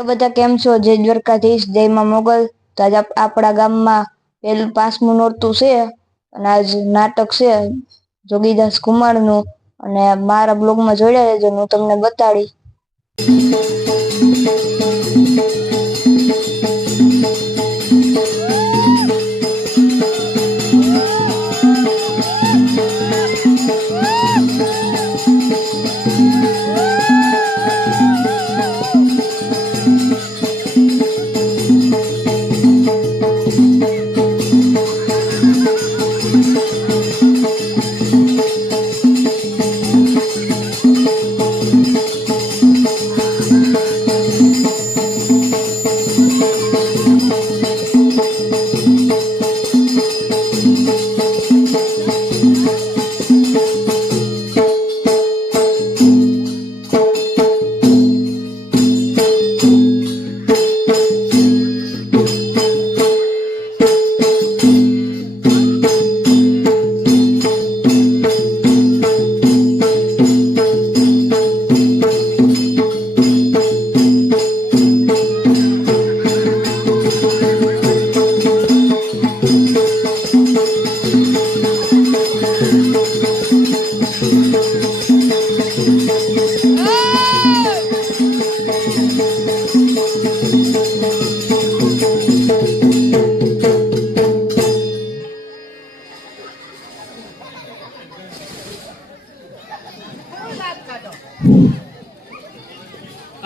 તો બધા કેમ છો? જય દ્વારકાધીશ, જય માં મોગલ. તો આજ આપણા ગામમાં પેલું 5મું નોરતું છે અને આજ નાટક છે જોગીદાસ કુમારનું. અને મારા બ્લોગમાં જોડાઈ રહેજો, હું તમને બતાડી.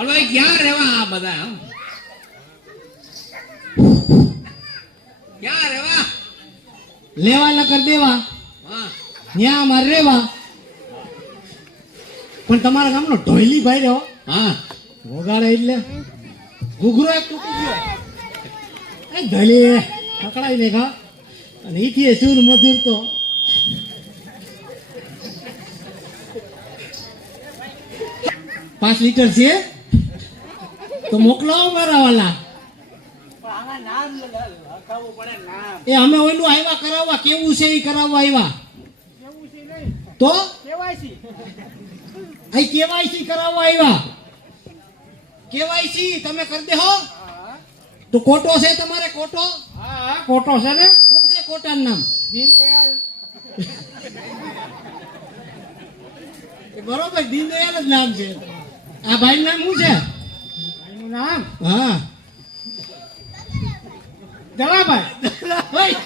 હવે ક્યાં રહેવા આ બધા? ક્યાં રહેવા? લેવા ન કર દેવા, ત્યાં મારે રેવા. પણ તમારા ગામનો ઢોયલી ભાઈ રહ્યો. હા, વગાડે એટલે ઘૂઘરો એક તૂટી ગયો. એ ઢોયલી પકડાઈ ને ખા અને ઈથી સુર મધુર તો 5 લીટર છે તો મોકલાવો મારા વાલા. એ અમે ઓયલું આવ્યા કરાવવા, કેવું છે એ કરાવવા આવ્યા. તો અહીં કેવાયસી કરાવવા આવ્યા. કેવાયસી તમે કરી દેહો તો કોટો છે તમારે? કોટો? હા, કોટો છે ને. શું છે કોટાનું નામ? બરોબર, દીનદયાળ જ નામ છે. આ ભાઈ નામ શું છે? ભાઈનું નામ? હા, દલાભાઈ.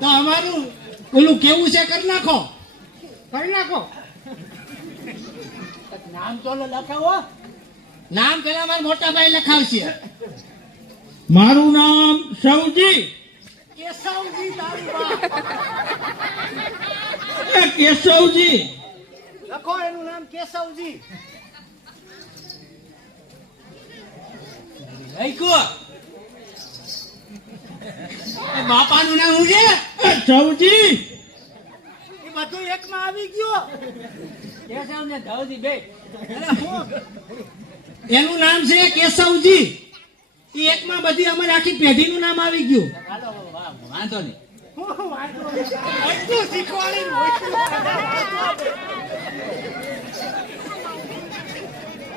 તો અમારું ઓલું કેવું છે કરી નાખો. કરી નાખો. નામ તો લખાવો. નામ પેલા મારા મોટા ભાઈ લખાવશે. મારું નામ સૌજી. કેશવજી તારું બાપ. કેશવજી લખો, એનું નામ કેશવજી. બાપાનું નામ શું છે? સૌજી. એ બધું એકમાં આવી ગયો. કેશવ ને ધવજી બે. એનું નામ છે કેશવજી. એ એકમાં બધી અમારી આખી પેઢીનું નામ આવી ગયું. વાંધો નહીં.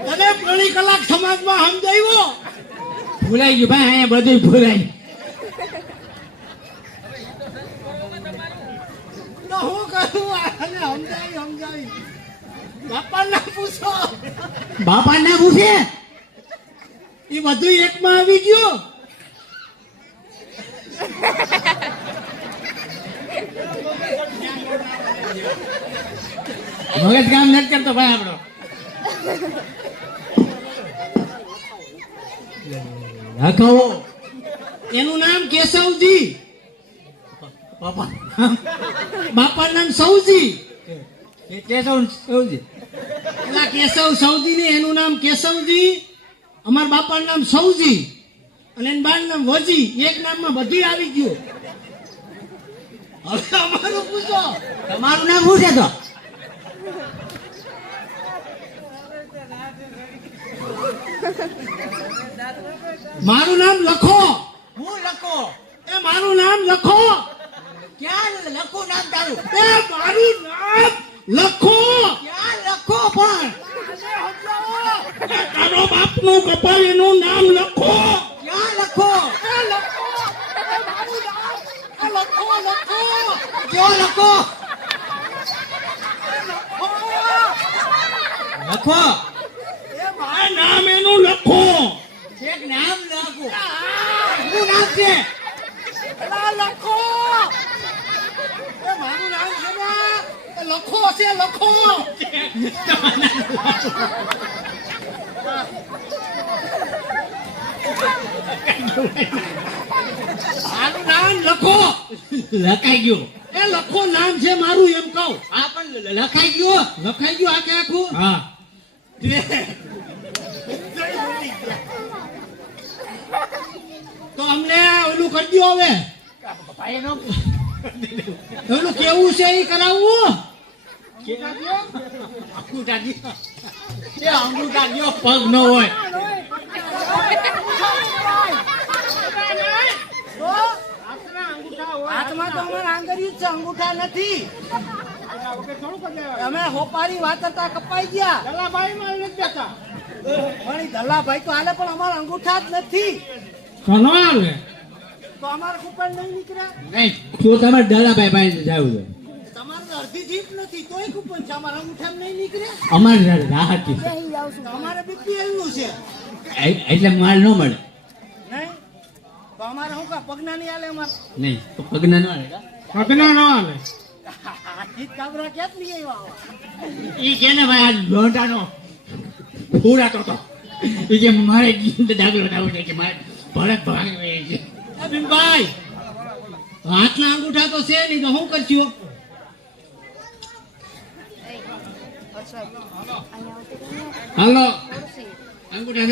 તને ઘણી કલાક સમાજમાં સમજાવ્યો. ભૂલાઈ ગયું ભાઈ, અહીંયા બધું ભૂલાય. તો હું કરું? આને સમજાવી. બાપાને ના પૂછો. બાપા ના પૂછે? એ બધું એકમાં આવી ગયું. મગજ કામ નથી કરતો ભાઈ આપણો. લખાવો. એનું નામ કેશવજી. બાપા નામ સૌજી. કેશવ સૌજી. એલા કેશવ સૌજી ને એનું નામ કેશવજી. અમારા બાપા નામ સૌજી અને એના બાનું નામ વજી. એક નામમાં બધી આવી ગયું. હવે અમારું પૂછો. તમારું નામ શું છે? તો મારું નામ લખો. હું લખો? એ મારું નામ લખો. ક્યાં લખું નામ તારું? એ મારું નામ લખો. ક્યાં લખો પણ? આપનું કપાળીનું નામ લખો. ક્યાં લખો? એ લખો. એ મારું નામ. એ લખો, લખો. જો લખો. એ લખો. લખો. એ આ નામ એનું લખો. એક નામ લખો. શું નામ છે? એલા લખો. એ મારું નામ છે ને. એ લખો છે, લખો. મારું નામ લખો. લખાઈ ગયું. એ લખો નામ છે મારું એમ કહું. આ પણ લખાઈ ગયું. લખાઈ ગયું આખે આખું. હા. તો અમને ઓલું કરી દો હવે. ઓલું કેવું છે એ કરાવવું. અંગૂઠા દ્યો. એ અંગૂઠા દ્યો, પગ ન હોય. હાથમાં તો અમારા આંગળીયું જ છે, અંગૂઠા નથી. અમે હોપારી વાતરતા કપાઈ ગયા. પણ ઈ દલાભાઈ તો હાલે, પણ અમારા અંગૂઠા જ નથી. ઘણો આવે. તો અમારા કુપન નહીં નીકળ્યા. નહીં, તો તમારે દલાભાઈ પાસે જાવું છે. તમારે તો અડધી જીત નથી તોય કુપન છે, અમારા અંગૂઠા નહીં નીકળ્યા. અમારે રાહત છે. તો અમારે બીપી આવ્યું છે એટલે માલ ન મળે. નહીં. તો અમારે શું કા પગના નહીં હાલે અમારે. નહીં, તો પગના ન મળે. પગના ન આવે. જીત કાબરા ક્યાંથી આવ્યા. ઈ કે ને ભાઈ આ લોંટાનો પૂરાતો તો. ઈ કે મારે દાખલો થવો છે કે મારે ભરત ભાગવે છે. ભીમભાઈ હાથના અંગૂઠા તો છે નહીં, તો શું કરશો. હાલો અંગૂઠા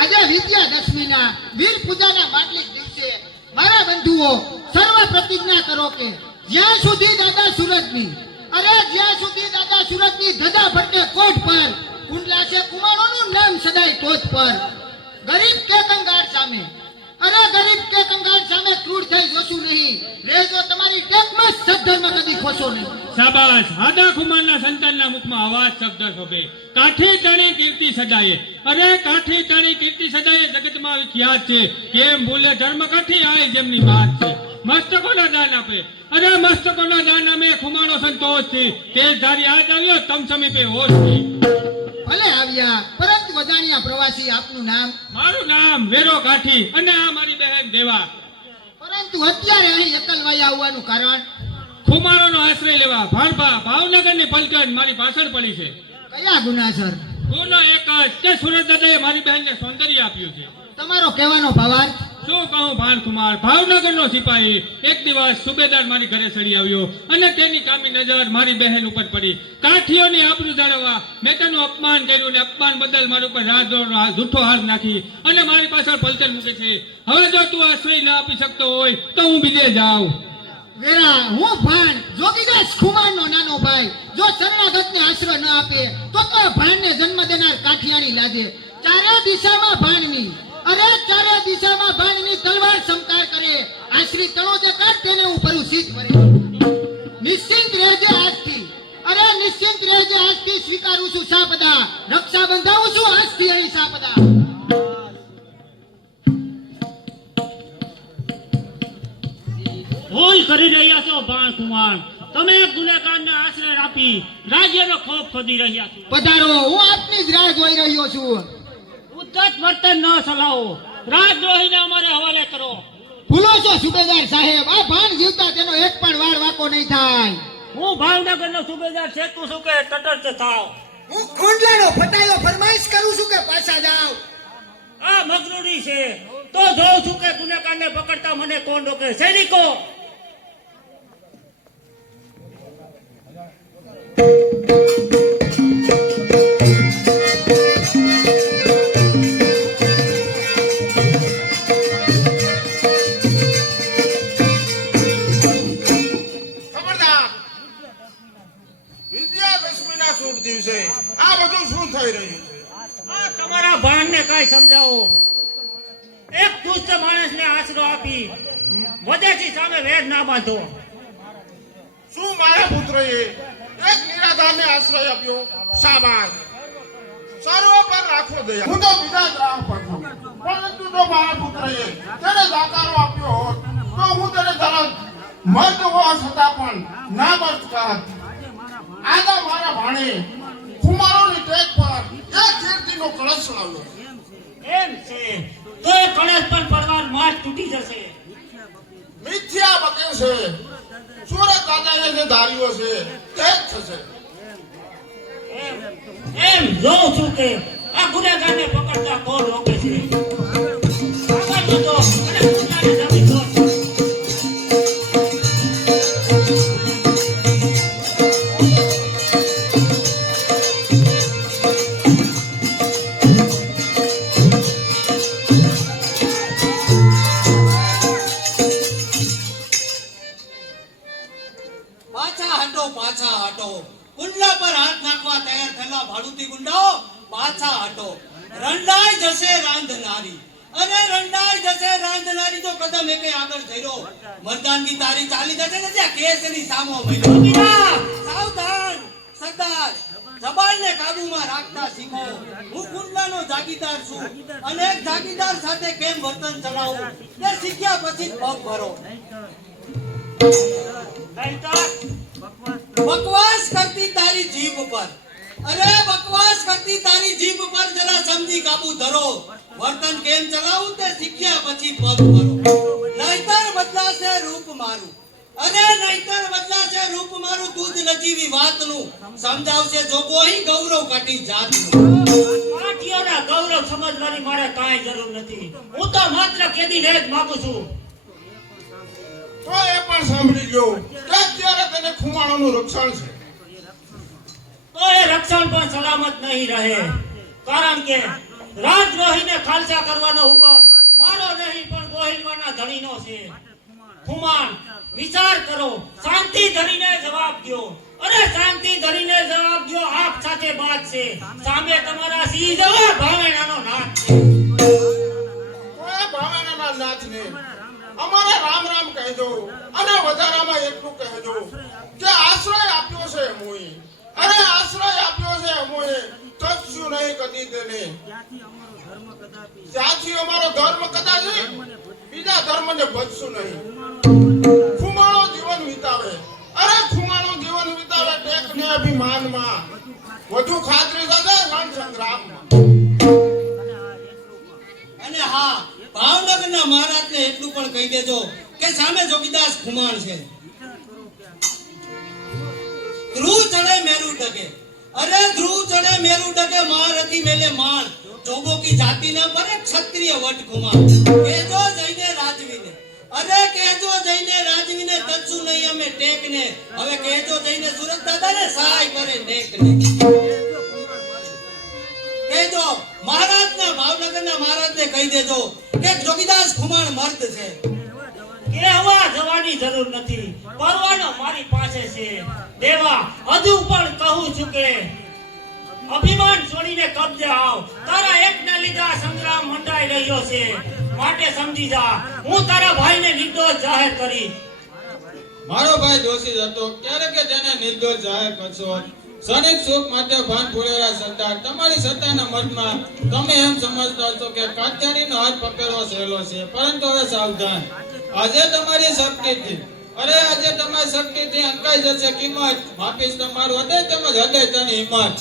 આજે વિજયાદશમીના વીર પૂજાના માંડલિક દિવસે મારા બંધુઓ સર્વ પ્રતિજ્ઞા કરો કે જ્યાં સુધી દાદા સુરતની જ્યાં સુધી દાદા સુરતની ધજા ફરકે કોટ પર કુંડલાશે કુમારોનું નામ સદાય ટોચ પર ગરીબ કે કંગાળ સામે ગરીબ કે કંગાળ સામે ક્રૂર થઈ જોશું નહીં રહેજો તમારી ટેકમાં સદ્ધર્મ કદી ખોશો નહીં. શાબાશ. આદા કુમારના સંતાનના મુખમાં અવાજ શબ્દ શોભે. કાઠી તણી કીર્તિ સદાયે. કાઠી તણી કીર્તિ સદાયે જગતમાં વિખ્યાત છે. કેમ ભૂલે ધર્મ કાઠી આય જેમની વાત છે. મસ્તકોના દાન આપે. મસ્તકોના દાન અમે ખુમાનો સંતોષ છે. તેજ ધારી આજ આવ્યો તમ સમીપે હોશ છે. ભલે આવ્યા પરંતુ વજાણિયા પ્રવાસી આપનું નામ. મારું નામ વેરો કાઠી અને આ મારી બહેન દેવા. પરંતુ અત્યારે અહીં એકલવાયા આવવાનું કારણ ખુમારોનો આશ્રય લેવા ભાવનગરની પલટન મારી પાછળ પડી છે. કયા ગુનાસર? ગુનો એક જ કે સુરત દાદાએ મારી બહેનને સૌંદર્ય આપ્યું છે. તમારો કહેવાનો ભાવાર્થ? શું કહું ભાનકુમાર, ભાવનગરનો સિપાહી એક દિવસ સુબેદાર મારી ઘરે ચડી આવ્યો અને તેની કામી નજર મારી બહેન ઉપર પડી. કાઠીઓની આબરૂ જાળવવા મેં તેનું અપમાન કર્યું ને અપમાન બદલ મારી ઉપર જૂઠો હાથ નાખી અને મારી પાછળ પલટન મૂકે છે. હવે જો તું આશ્રય ન આપી શકતો હોય તો હું બીજે જાઉં. વેરા, હું ભાણ જોગીદાસ ખુમારનો નાનો ભાઈ જો શરણાગતને આશ્રય ન આપે તો ભાણને જન્મ દેનાર કાઠિયાની લાજે. ચારે દિશામાં ભાણની ચારે દિશામાં ભાણની તલવાર સમકાર કરે. આશ્રી તણો જે કાઢ તેને હું ભરું સીટ ભરે. નિશ્ચિંત રહેજે આજથી નિશ્ચિંત રહેજે આજથી સ્વીકારું છું સાપદા. રક્ષા બંધાવું છું આજથી અહીં સાપદા. ભૂલ કરી રહ્યા છો ભાણ કુમાર. તમે એક ગુનેગારને આશ્રય આપી રાજ્યનો ખોફ ખોદી રહ્યા છો. પધારો, હું આપની જ રાહ જોઈ રહ્યો છું. ઉદ્ધત વર્તન ન ચલાવો. રાજદ્રોહીને અમારે હવાલે કરો. ભૂલો છો સુબેદાર સાહેબ, આ ભાન જીવતા તેનો એક પણ વાળ વાકો નહીં થાય. હું ભાવનગરનો સુબેદાર શેકું છું કે તટસ્થ થાવ. હું ખોંડલાનો ફટાયો ફરમાઈશ કરું છું કે પાછા જાવ. આ મગરૂડી છે તો જોઉં છું કે ગુનેગારને પકડતા મને કોણ રોકે. સૈનિકો, ખબરદાર, વિજયાદશમીના શુભ દિવસે આ બધું શું થઈ રહ્યું છે? આ તમારા ભાણને કાંઈ સમજાવો. એક દુષ્ટ માણસને આશરો આપી વજેથી સામે વેર ના બાંધો. શું મારા પુત્રએ એક નિરાધારને આશ્રય આપ્યો? શાબાશ, સર્વ પર રાખો દયા. હું તો બીજા જ રાહ પર છું, પરંતુ જો મારા પુત્રએ તેને જાકારો આપ્યો હોત તો હું તેને તરત મર્દ હોવા છતાં પણ ના મર્દ કહેત. આજા મારા ભાણે કુમારોની ટેક પર એક કીર્તિનો કળશ લાવ્યો. એમ છે તો એ કળશ પર પડવાર માથ તૂટી જશે. મિથ્યા બકે છે. સુરત દાદાએ જે ધાર્યો છે તે જ થશે. એમ જોઉં છું કે આ ગુનેગારને પકડતા કોણ રોકે છે. આગળ વધો અને ગુનાને જમી દો. પાછા હટો. કુંડલા પર હાથ નાખવા તૈયાર થયેલા ભાડુતી ગુંડાઓ પાછા હટો. રંડાઈ જશે રાંધનારી, અને રંડાઈ જશે રાંધનારી તો કદમ એકે આગળ જઈરો. મર્દાનગી તારી ચાલી જશે ને ત્યાં કેસની સામો મહિનો. સાવધાન સરદાર, જબાનને કાબુમાં રાખતા શીખો. હું કુંડલાનો જાગીરદાર છું, અને એક જાગીરદાર સાથે કેમ વર્તન ચલાવવું તે શીખ્યા પછી પગ ભરો. બકવાસ કરતી તારી જીભ પર, અરે બકવાસ કરતી તારી જીભ પર જરા સમજી કાબુ ધરો. વર્તન કેમ ચલાવું તે શીખ્યા પછી પગ ભરો. નહીતર બદલાશે રૂપ મારું, અરે નહીતર બદલાશે રૂપ મારું. તું જ નજીવી વાતનું સમજાવશે જો કોઈ ગૌરવ કાઢી જાતનું. પાટીઓના ગૌરવ સમજવાની મારે કાંઈ જરૂર નથી. હું તો માત્ર કેદીને જ માંગુ છું. તો એ પણ સાંભળી લો કે અત્યારે તેને ખુમાણોનું રક્ષણ છે. તો એ રક્ષણ પણ સલામત નહીં રહે, કારણ કે રાજદ્રોહીને ખાલસા કરવાનો હુકમ મારો નહીં પણ ગોહિલવાના ધણીનો છે. ખુમાણ, વિચાર કરો, શાંતિ ધરીને જવાબ દો. અરે શાંતિ ધરીને જવાબ દો. આપ સાથે વાત છે, સામે તમારા સિંહ જેવા ભાવેણાનો નાથ છે. તો એ ભાવેણાના નાથને અમારે રામ રામ કહેજો, અને વધારામાં એટલું કહેજો કે આશ્રય આપ્યો છે મોએ, અરે આશ્રય આપ્યો છે મોએ, કશું નહીં કદી તેને. ત્યાંથી અમારો ધર્મ કદાચ બીજા ધર્મને બચશું નહીં. ખુમાણો જીવન વિતાવે, અરે ખુમાણો જીવન વિતાવે ટેકને અભિમાનમાં, વધુ ખાતરી સાથે રણ સંગ્રામમાં. અને હા, ભાવનગરના મહારાજને એટલું પણ કહી દેજો કે સામે જોગીદાસ ખુમાણ છે. ધ્રુવ ચડે મેરુ ડગે, અરે ધ્રુવ ચડે મેરુ ડગે, મહારથી મેલે માણ. જોગો કી જાતિ ન ભરે ક્ષત્રિય વટ ખુમાણ. કેજો જઈને રાજવીને, અરે કેજો જઈને રાજવીને, તત્સુ નહીં અમે ટેકને. હવે કેજો જઈને સુરત દાદાને સહાય કરે ટેકને. કેજો મહારાજના, ભાવનગરના મહારાજને કહી દેજો કે જોગીદાસ ખુમાણ મર્દ છે. કહેવા જવાની જરૂર નથી, પરવાનો મારી પાસે છે. દેવા, હજુ પણ કહું છું કે અભિમાન છોડીને કબજે આવ. તારા એકને લીધે આ સંગ્રામ મંડાઈ રહ્યો છે, માટે સમજી જા. હું તારા ભાઈને નિર્દોષ જાહેર કરી. મારો ભાઈ દોષિત હતો, ક્યારે કે તેને નિર્દોષ જાહેર કરશો. ક્ષણિક સુખ માટે ભાન ભૂલેલા સરદાર, તમારી સત્તાના મતમાં તમે એમ સમજતા છો કે કાત્યાણીનો હાથ પકડવો સહેલો છે, પરંતુ હવે સાવધાન. આજે તમારી શક્તિથી અરે આજે તમારી શક્તિથી અંકાઈ જશે કિંમત, માપીશ તમારું હૃદય તેમજ હૃદય તેની હિંમત.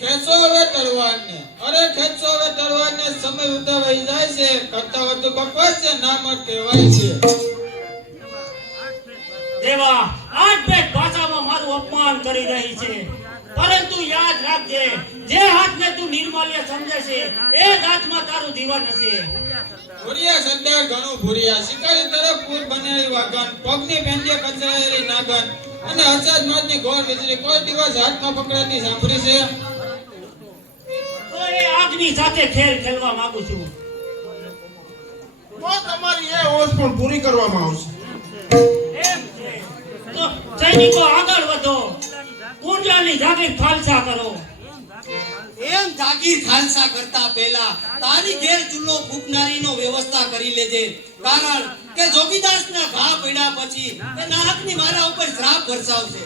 ખેંચો હવે તલવારને, અરે ખેંચો હવે તલવારને, સમય ઉતાવાઈ જાય છે, કરતા વધુ બકવાસ છે, ના મત કહેવાય છે. દેવા આજ પેટ ભાષામાં મારું અપમાન કરી રહી છે, પરંતુ યાદ રાખજે, જે હાથને તું નિર્માલ્ય સમજે છે એ જ હાથમાં તારું જીવન હશે. ભૂરિયા સરદાર ઘણું ભૂરિયા, શિકારી તરફ પૂર બનેલી વાગન, પગની પેંજે કચરાયેલી નાગન, અને હસાદ મારની ઘોર વીજળી, કોઈ દિવસ હાથમાં પકડાતી સાંભળી છે? તો એ આગની સાથે ખેલ ખેલવા માંગુ છું. તો તમારી એ હોશ પણ પૂરી કરવામાં આવશે. એમ છે તો સૈનિકો આગળ વધો, કુંડલાની જાગીર ખાલસા કરો. એમ જાગીર ખાલસા કરતા પહેલા તારી ઘેર ચૂલો ફૂંકનારીનો વ્યવસ્થા કરી લેજે, કારણ કે જોગીદાસના ઘા પડ્યા પછી એ નાહકની મારા ઉપર શ્રાપ વરસાવશે.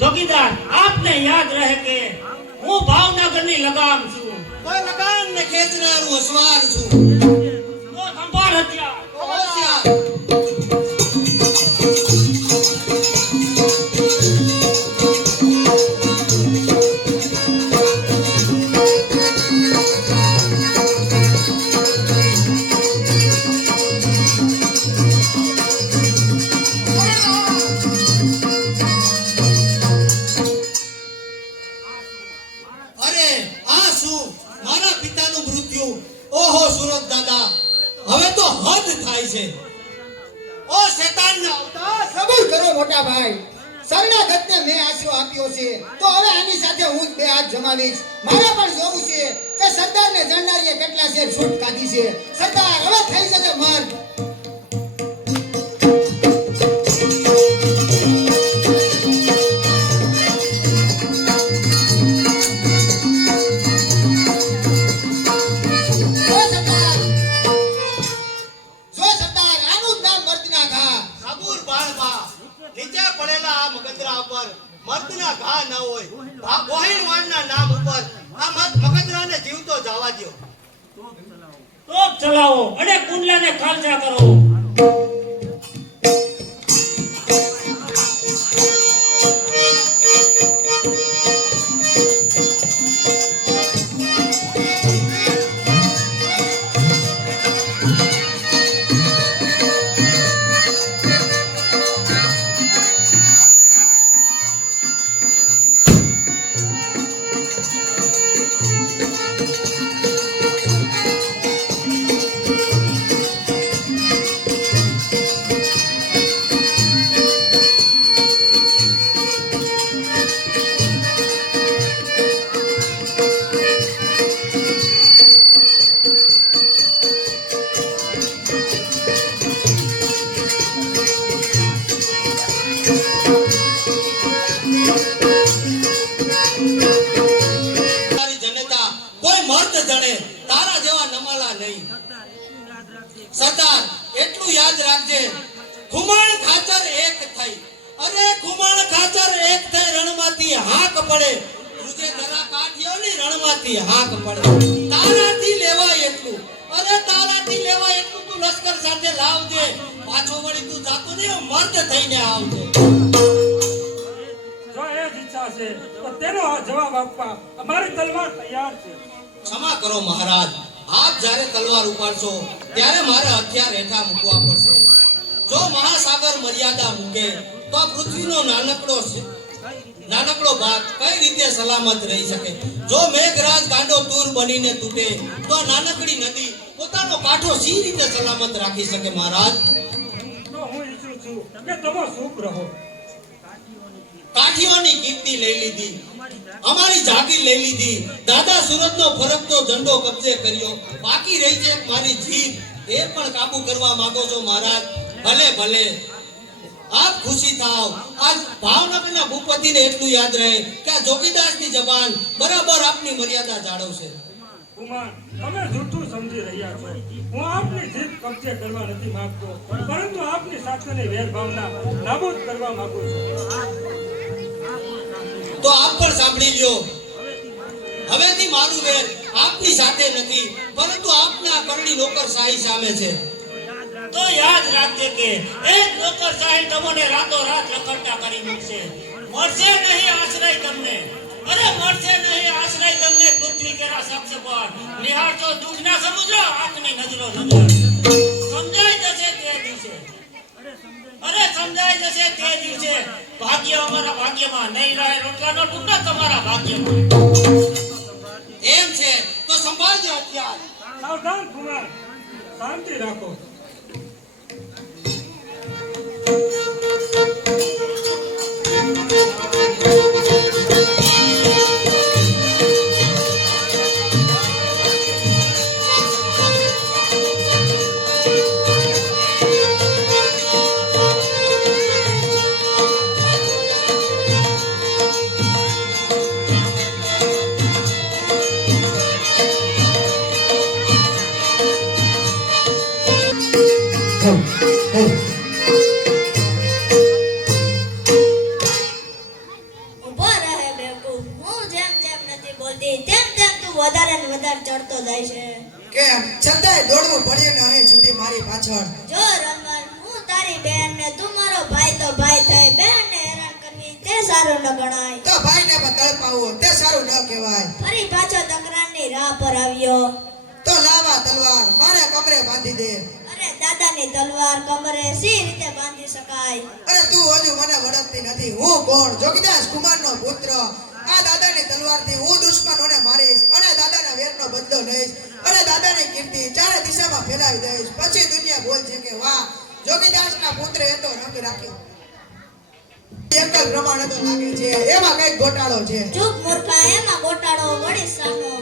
જોગીદાર આપને યાદ રહે કે હું ભાવનગરની લગામ છું. કોઈ લગામને ખેંચનારું અસવાર છું. તો સંભાળ હત્યા. હોશિયાર. અરે આ શું, મારા પિતાનું મૃત્યુ. ઓહો સુરત દાદા, હવે તો હદ થાય છે. ઓ શેતાનના અવતાર, સબૂર કરો મોટા ભાઈ. શરણાગતને મેં આશરો આપ્યો છે, તો હવે આની સાથે હું જ બે હાથ જમાવીશ. મારે પણ જોવું છે કે સરદારને જણનારીએ કેટલા શેર છૂટ કાઢી છે. સરદાર હવે થઈ જશે માર્ગ. જો સરદાર, આનું જ નામ મર્દના ઘા. સાબુર બાળબા, નીચે પડેલા આ મગદરા ઉપર મર્દના ઘા ન હોય. આ ગોહિલવાડના નામ ઉપર આ મગદરાને જીવતો જવા દ્યો. તોપ ચલાવો અને કુંડલાને ખાલસા કરો. તારી જનતા કોઈ મર્દ જણે તારા જેવા નમાલા નહીં. સરદાર એટલું યાદ રાખજે, ખુમાણ ખાચર એક થઈ, અરે ખુમાણ ખાચર એક થઈ, રણમાંથી હાક પડે, તુજે જરા કાઠિયોની રણમાંથી હાક પડે. તારાથી લેવાય એટલું, અરે તારાથી લેવાય એટલું તું લશ્કર સાથે લાવજે. પાછો વળી તું જાતો નહીં, મર્દ થઈને આવજે. જો એ જ ઈચ્છા છે તો તેનો જવાબ આપવા અમારી તલવાર તૈયાર છે. ક્ષમા કરો મહારાજ, આપ જ્યારે તલવાર ઉપાડશો ત્યારે મારે હથિયાર હેઠા મૂકવા પડશે. જો મહાસાગર મર્યાદા મૂકે તો આ પૃથ્વીનો નાનકડો ભાગ કઈ રીતે સલામત રહી શકે? જો મેઘરાજ ગાંડો તૂર બનીને તૂટે તો આ નાનકડી નદી પોતાનો કાંઠો સી રીતે સલામત રાખી શકે મહારાજ? તો હું ઈચ્છું છું કે તમે સુખ રહો. કાઠીઓની કીર્તિ લઈ લીધી, અમારી જાગીર લઈ લીધી, દાદા સુરતનો ફરકતો ઝંડો કબજે કર્યો, બાકી રહી છે મારી જીભ, એ પણ કાબુ કરવા માંગો છો મહારાજ? ભલે ભલે, આપ ખુશી થાવ. આજ ભાવનગરના ભૂપતિને એટલું યાદ રહે કે આ જોગીદાસની જબાન બરાબર આપની મર્યાદા જાળવશે. કુમાર, તમે જૂઠું સમજી રહ્યા છો. હું આપની જીત કબજે કરવા નથી માંગતો, પરંતુ આપની સાથેની વેરભાવના નાબૂદ કરવા માંગુ છું. તો આપ પણ સાંભળી લ્યો, હવેથી મારું વેર આપની સાથે નથી, પરંતુ આપના કરણી નોકરશાહી સામે છે. તો યાદ રાખજે કે એક નોકરશાહી તમને રાતોરાત લખડતા કરી મૂકશે. મળશે નહીં આશ્રય તમને, અરે મળશે નહીં આશ્રય તમને પૃથ્વી કેરા શખ્સ પર. નિહાળતો દુઃખના સમુદ્ર, આંખની નજરો નજર. સમજાઈ જશે તે દિવસે, અરે સમજાઈ જશે તે દિવસે. ભાગ્ય અમારા ભાગ્યમાં નહીં રહે રોટલાનો ટુકડો તમારા ભાગ્યમાં. એમ છે તો સંભાળજો હથિયાર. સાવધાન કુમાર, શાંતિ રાખો. ઉભો રહે બેવકૂફ. હું જેમ જેમ નથી બોલતી તેમ તેમ તું વધારે ને વધારે ચડતો જાય છે. કેમ છતાંય દોડવું પડ્યું ને અહીં સુધી મારી પાછળ. જો રમણ, હું તારી બહેન ને તું મારો ભાઈ તો ભાઈ થાય. બહેન ને હેરાન કરવી તે સારું ન ગણાય. તો ભાઈને પણ તડપાવો તે સારું ન કહેવાય. ફરી પાછો તકરારની રાહ પર આવ્યો. તો લાવા તલવાર મારે કમરે બાંધી દે. અરે દાદાની તલવાર કમરે સી રીતે બાંધી શકાય? અરે તું હજુ મને વળગતી નથી. હું કોણ? જોગીદાસ કુમારનો પુત્ર. આ દાદાની તલવારથી હું દુશ્મનોને મારીશ અને દાદાના વેરનો બદલો લઈશ અને દાદાની કીર્તિ ચારે દિશામાં ફેલાવી દઈશ. પછી દુનિયા બોલશે કે વાહ, જોગીદાસના પુત્રે તો રંગ રાખ્યો. એકલ પ્રમાણે તો લાગે છે એમાં કઈક ગોટાળો છે. ચૂપ મૂર્ખા, એમાં ગોટાળો વળી સામો.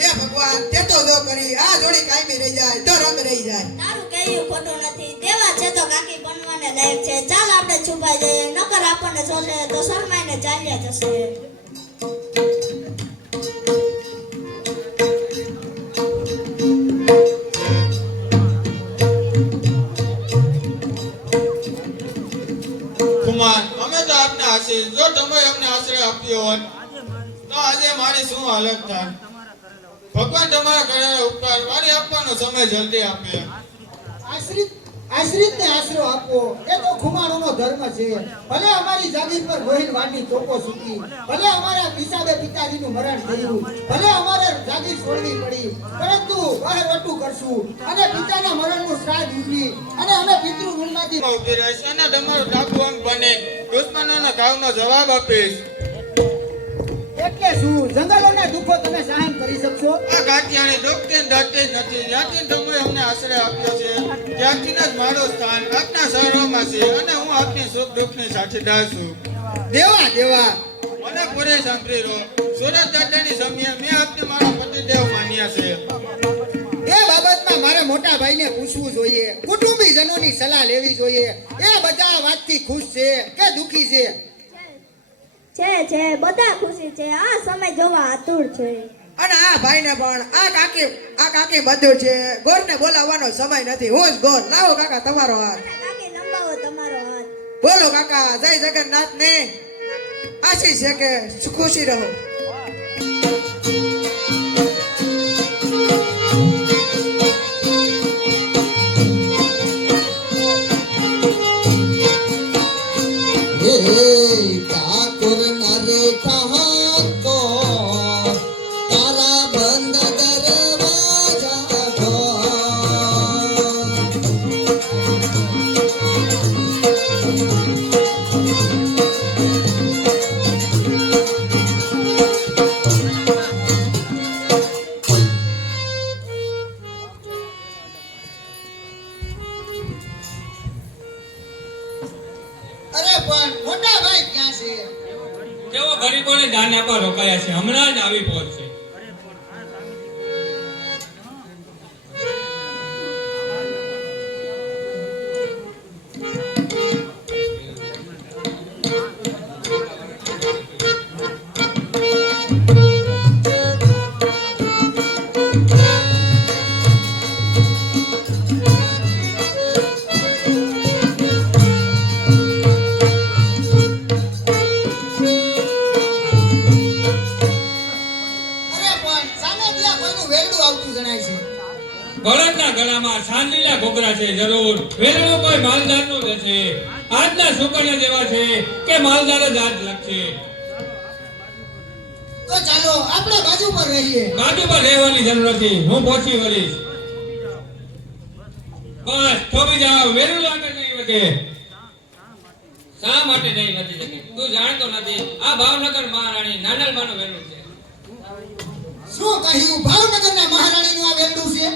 હે ભગવાન, તે તો જો કરી આ જોડી કાયમી રહી જાય તો રંગ રહી જાય. તારું કહેવું ખોટું નથી. દેવા છે તો કાકી બનવાને લાયક છે. ચાલ આપણે છુપાઈ જઈએ, નકર આપણને જોશે તો શરમાઈને ચાલ્યા જશે. કુમાર, અમે તો આપને આશીષ. જો તમે અમને આશ્રય આપ્યો હોત તો આજે મારી શું હાલત થાય. ભગવાન તમારા કરેલા ઉપકાર વારી આપવાનો સમય જલ્દી આપે. આશ્રિતને આશરો આપવો એ તો ખુમાણોનો ધર્મ છે. ભલે અમારી જાગીર પર વહીલ વાડની ચોકો સૂકી, ભલે અમારા પિસાબે પિતાજીનું મરણ થયું, ભલે અમારે જાગીર છોડવી પડી, પરંતુ વહેવટું કરશું અને પિતાના મરણનું શ્રાદ્ધ ઉજવી અને અમે પિતૃ ઋણમાંથી ઉભી રહીશ અને તમારો ડાકુ અંગ બને દુશ્મનોના ઘાવનો જવાબ આપીશ. એટલે શું જંગલોના દુઃખો તમે સહન કરી શકશો? આ ગાંઠિયાની દુઃખથી ડરતી જ નથી. જ્યાંથી તમે અમને આશ્રય આપ્યો છે ત્યાંથી જ મારું સ્થાન આપના શહેરોમાં છે અને હું આપની સુખ દુઃખની સાથીદાર છું. દેવા દેવા મને પૂરે સાંભળી રહો. સુરત દાદાની સમયે મેં આપને મારો પતિદેવ માન્યા છે. એ બાબતમાં મારે મોટા ભાઈને પૂછવું જોઈએ, કુટુંબીજનોની સલાહ લેવી જોઈએ. એ બધા આ વાતથી ખુશ છે કે દુખી છે? છે બધા ખુશી છે. આ સમય જોવા આતુર છે. અને આ ભાઈને પણ આ કાકી બધું છે. ગોરને બોલાવવાનો સમય નથી. હું જ ગોર. લાવો કાકા તમારો હાથ. કાકી લંબાવો તમારો હાથ. બોલો કાકા, જય જગન્નાથ ને આશીષ છે કે ખુશી રહો. અરે પણ મોટા ભાઈ ક્યાં છે? તેઓ ગરીબોને દાન આપવા રોકાયા છે. હમણાં જ આવી પહોંચશે. બળદના ગળામાં સાંદીલા ઘોઘરા છે જરૂર, વેરણો કોઈ માલદારનો જ હશે. આજના સુકન્યા જેવા છે કે માલદાર જ આજ લખશે. તો ચાલો આપણે બાજુ પર રહીએ. બાજુ પર રહેવાની જરૂર નથી, હું પહોંચી વળીશ. બસ થોભી જાઓ, વેરણો આગળ નહીં વધે. શા માટે નહીં વધી શકે? તું જાણતો નથી, આ ભાવનગર મહારાણી નાનલબાનું વેરણું છે. શું કહ્યું? ભાવનગરના મહારાણીનું આ વેરણું છે?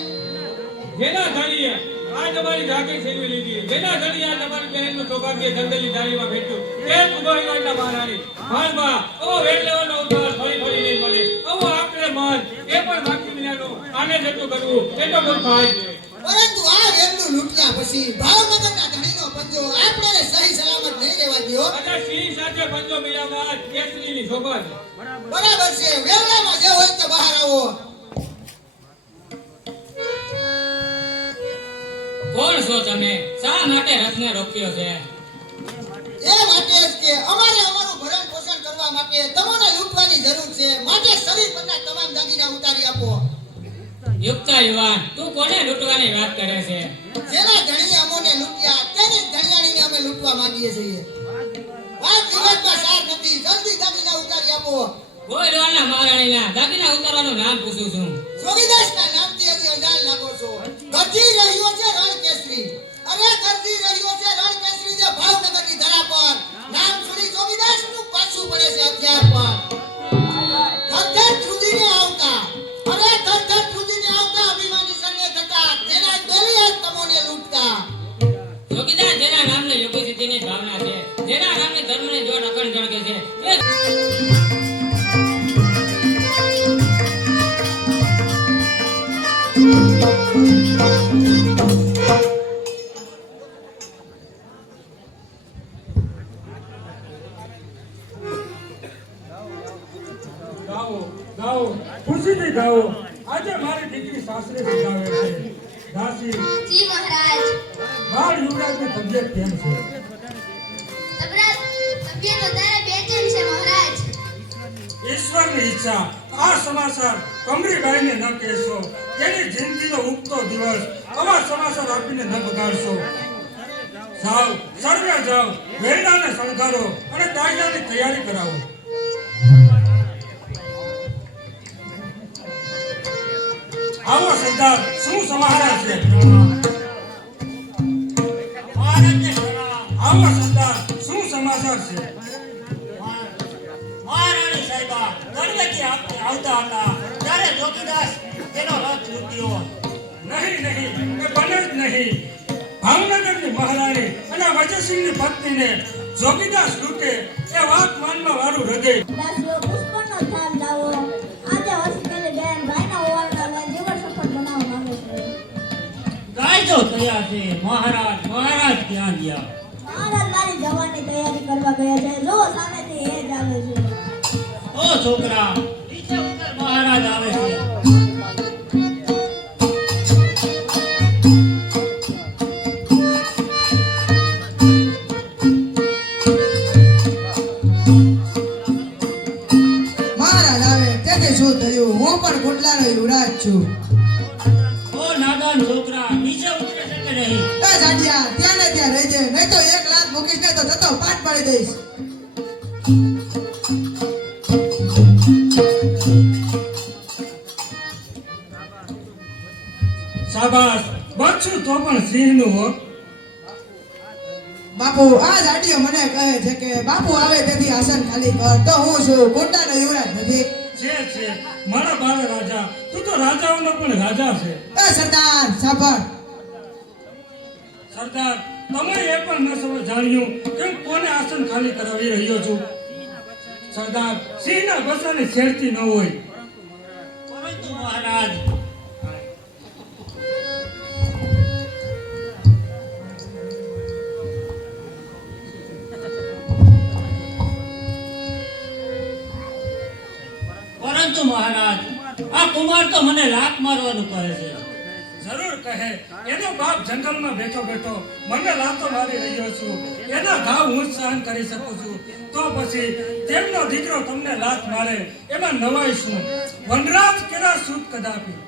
જેના ધણીએ આ તમારી જાગીર છીનવી લીધી, જેના ધણીએ આ તમારી બહેનનું સૌભાગ્ય જંગલી જાળીમાં ભેટ્યું, તે કુંભળીવાળના મહારાણી ભાણબા ઓ વેર લેવાનો ઉદ્ધાર ફરી ફરી નહીં મળે. આવો આકરે મન એ પણ બાકી વિનાનું આને જતું કરવું એ તો મૂર્ખાઈ છે. પરંતુ આ વેરણું લૂંટ્યા પછી ભાવનગરના ધણીનો પંજો આપણે સહી સલામત નહીં રહેવા દ્યો. અને સિંહ સાથે પંજો મિલાવવા કેસરીની શોભા છે. બરાબર છે, વેરણામાં જે હોય તે બહાર આવો. કોણ છો તમે? શા માટે રથને રોક્યો છે? એ માટે જ કે અમારે અમારું ભરણ પોષણ કરવા માટે તમને લૂંટવાની જરૂર છે, માટે શરીર પરના તમામ દાગીના ઉતારી આપો. યુક્તા યુવાન, તું કોને લૂંટવાની વાત કરે છે? જેના ધણીએ અમોને લૂંટ્યા તેની જ ધણીયાણીને અમે લૂંટવા માંગીએ છીએ. વાત વિવાદમાં સાર નથી, જલ્દી દાગીના ઉતારી આપો. કોઈ રોણના મહારાણીના દાગીના ઉતારવાનું નામ પૂછું છું. જોગીદાસના નામથી હજી અજાણ લાગો છો. ગરજી રહ્યો છે રણકેસરી, અરે ગરજી રહ્યો છે રણકેસરી, જે ભાવનગરની ધરા પર નામ છોડી જોગીદાસનું પાછું પડે છે હથિયાર પર. થરથર ધ્રુજીને આવતા, અરે થરથર ધ્રુજીને આવતા અભિમાની સૈન્ય થતા, તેના જ બેલી જ તમોને લૂંટતા. જોગીદાસ જેના નામને યોગી સિદ્ધિની ભાવના છે, જેના નામને ધર્મની જોડ અખંડ જળકે છે, ગાઓ ગાઓ ખુશીથી ગાઓ. આજે મારી દીકરી સાસરે સિખાવે છે. દાસી જી મહારાજ. બાળ યુવરાજની તબિયત કેમ છે? તબિયત વધારે બેચેન છે મહારાજ. ઈશ્વરની ઈચ્છા આ સમાચાર કમરીબાઈને ન કહેશો. તેની જિંદગીનો ઉગતો દિવસ આવા સમાચાર આપીને ન બગાડશો. જાઓ, સર્વે જાઓ, વેરણાને શણગારો અને કાયદાની તૈયારી કરાવો. આવો સરદાર, શું સમાચાર છે? મહારાજને પ્રણામ. આવો સરદાર, શું સમાચાર છે? મહારાણી સાહેબા ગણવેથી આવતા હતા ત્યારે જોગીદાસ તેનો રથ લૂંટ્યો. નહીં નહીં, એ બને જ નહીં. ભાવનગરની મહારાણી અને વજયસિંહની પત્નીને જોગીદાસ લૂંટે એ વાત માનવા વાળું હૃદય. દાસીઓ પુષ્પનો ધ્યાન લાવો. આજે હોસ્પિટલે બેન ભાઈના ઓવારણાને જીવન સફળ બનાવવા માંગે છે. કાયદો તૈયાર છે. મહારાજ ક્યાં ગયા? મહારાજ મારી જવાની તૈયારી કરવા ગયા છે. જો સામેથી એ જ આવે છે. ઓ છોકરા, નીચે ઉતર, મહારાજ આવે છે. મહારાજ આવે તેથી શું થયું? હું પણ ગુંડલાનો યુવરાજ છું. ઓ નાદાન છોકરા, નીચે ઉતરે છે કે નહીં? એ જાડિયા, ત્યાં ને ત્યાં રહેજે, નહીં તો 1 લાખ મૂકીશ ને તો જતો પાટ પાડી દઈશ. શાબાશ, બચ્ચું તો પણ સિંહનું હો. બાપુ, આ જાડિયો મને કહે છે કે બાપુ આવે તેથી આસન ખાલી કર. તો હું છું ગુંડાનો યુવરાજ નથી. છે મારા બાળ રાજા, તું તો રાજાઓનો પણ રાજા છે. એ સરદાર સાંભળ. સરદાર, તમે એ પણ ન સમજ જાણ્યું કે હું કોને આસન ખાલી કરાવી રહ્યો છું. સરદાર, સિંહના બચ્ચાને છેડતી ન હોય. પરંતુ મહારાજ, આ કુમાર તો મને લાત મારવાનું કહે છે. જરૂર કહે. એનો બાપ જંગલમાં બેઠો બેઠો મને લાતો મારી રહ્યો છું. એના ઘાવ હું જ સહન કરી શકું છું. તો પછી તેમનો દીકરો તમને લાત મારે એમાં નવાઈ શું? વનરાજ કેરા સૂત કદાપી.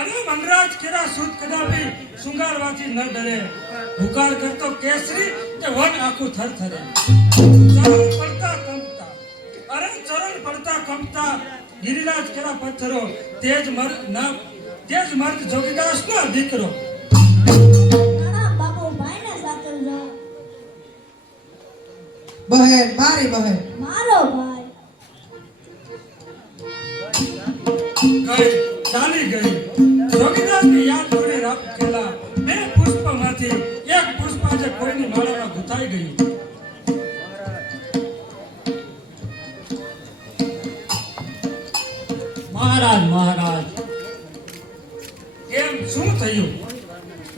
અરે વનરાજ કેરા સુધ કદાપી શૃંગારવાથી ન ડરે હુકાર કરતો કેસરી તે વન આખું થરથરે ચરણ પડતા કંપતા અરે ચરણ પડતા કંપતા ગિરિરાજ કેરા પથ્થરો તેજ મર્દ જોગીદાસ નો દીકરો પ્રણામ બાપુ ભાઈને સાચવજો. બહેન મારી બહેન મારો ભાઈ. ગઈ ચાલી ગઈ જોગીદાસ ની યાદ કરી રાખેલા બે પુષ્પમાંથી એક પુષ્પ આજે કોઈની માળામાં ગુથાઈ ગયું. મહારાજ મહારાજ કેમ શું થયું?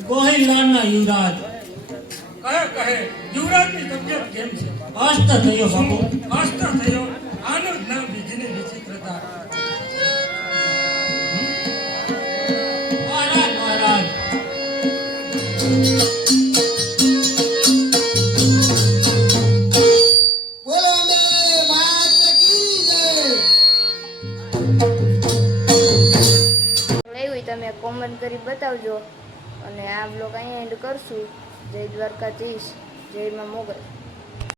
ગોહિલલાલના યુવરાજ કહે યુવરાજની તબિયત કેમ છે? અસ્ત થયો બાપુ. અસ્ત થયો આનું જ નામ વિધિની વિચિત્રતા. મહારાજ મહારાજ બોલો અંબે માત કી જય. એવું તમે કોમેન્ટ કરી બતાવજો અને આ બ્લોગ અહીંયા એન્ડ કરશું. જય દ્વારકાધીશ, જય માં મોગલ.